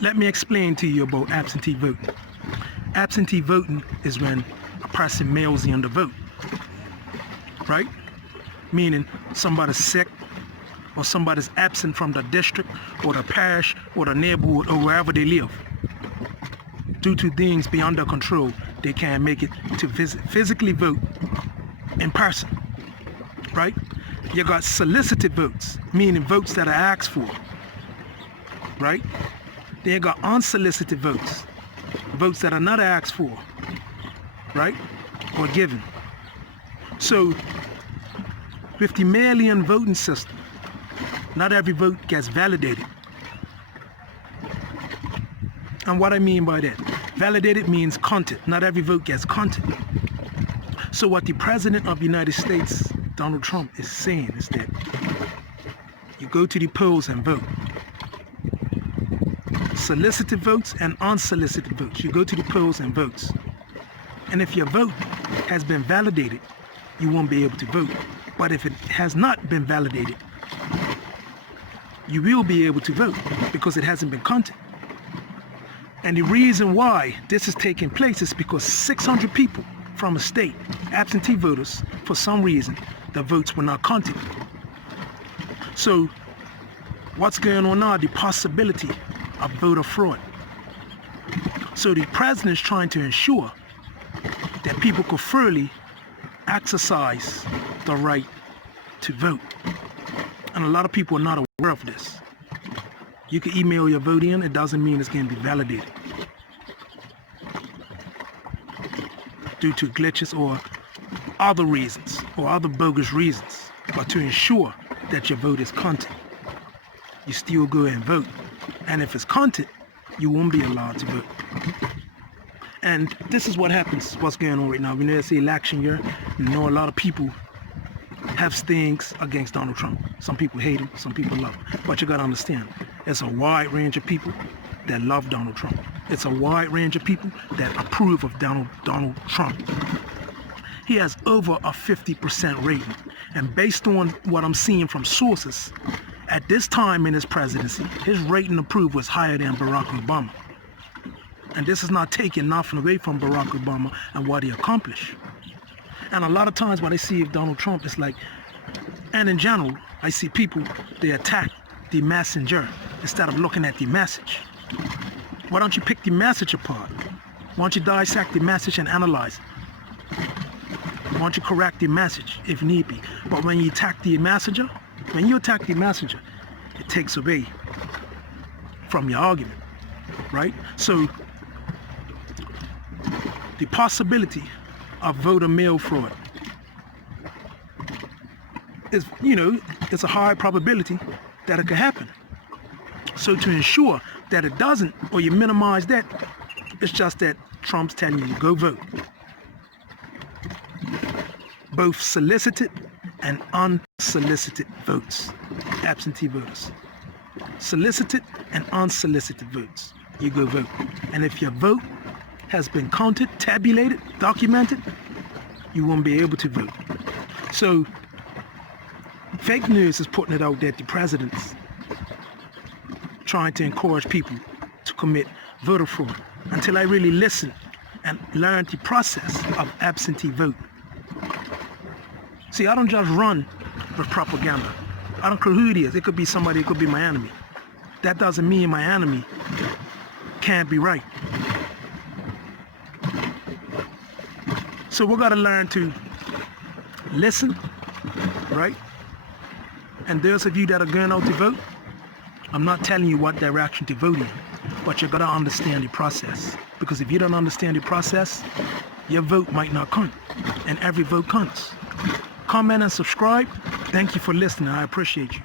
Let me explain to you about absentee voting. Absentee voting is when a person mails in the vote, right? Meaning somebody's sick or somebody's absent from the district or the parish or the neighborhood or wherever they live. Due to things beyond their control, they can't make it to physically vote in person, right? You got solicited votes, meaning votes that are asked for, right? Then you got unsolicited votes, votes that are not asked for, right, or given. So with the mail-in voting system, not every vote gets validated. And what I mean by that, validated means counted. Not every vote gets counted. So what the President of the United States, Donald Trump, is saying is that you go to the polls and vote. Solicited votes and unsolicited votes. You go to the polls and vote. And if your vote has been validated, you won't be able to vote. But if it has not been validated, you will be able to vote because it hasn't been counted. And the reason why this is taking place is because 600 people from a state, absentee voters, for some reason, the votes were not counted. So what's going on now? The possibility of voter fraud. So the president is trying to ensure that people could fairly exercise the right to vote. And a lot of people are not aware of this. You can email your vote in, it doesn't mean it's going to be validated due to glitches or other reasons or other bogus reasons. But to ensure that your vote is counted, you still go and vote. And if it's counted, you won't be allowed to vote. And this is what happens, what's going on right now. We know it's the election year. You know a lot of people have things against Donald Trump. Some people hate him, some people love him. But you gotta understand, it's a wide range of people that love Donald Trump. It's a wide range of people that approve of Donald Trump. He has over a 50% rating. And based on what I'm seeing from sources, at this time in his presidency, his rating approval was higher than Barack Obama. And this is not taking nothing away from Barack Obama and what he accomplished. And a lot of times what I see of Donald Trump is like, and in general, I see people, they attack the messenger instead of looking at the message. Why don't you pick the message apart? Why don't you dissect the message and analyze it? Why don't you correct the message if need be? But when you attack the messenger, it takes away from your argument, right? So the possibility of voter mail fraud is, it's a high probability that it could happen. So to ensure that it doesn't, or you minimize that, it's just that Trump's telling you to go vote. Both solicited and unsolicited votes, absentee voters. Solicited and unsolicited votes, you go vote. And if your vote has been counted, tabulated, documented, you won't be able to vote. So fake news is putting it out that the president's trying to encourage people to commit voter fraud. Until I really listened and learned the process of absentee vote. See, I don't just run with propaganda. I don't care who it is. It could be somebody, it could be my enemy. That doesn't mean my enemy can't be right. So we gotta learn to listen, right? And those of you that are going out to vote, I'm not telling you what direction to vote in, but you gotta understand the process. Because if you don't understand the process, your vote might not count, and every vote counts. Comment and subscribe. Thank you for listening. I appreciate you.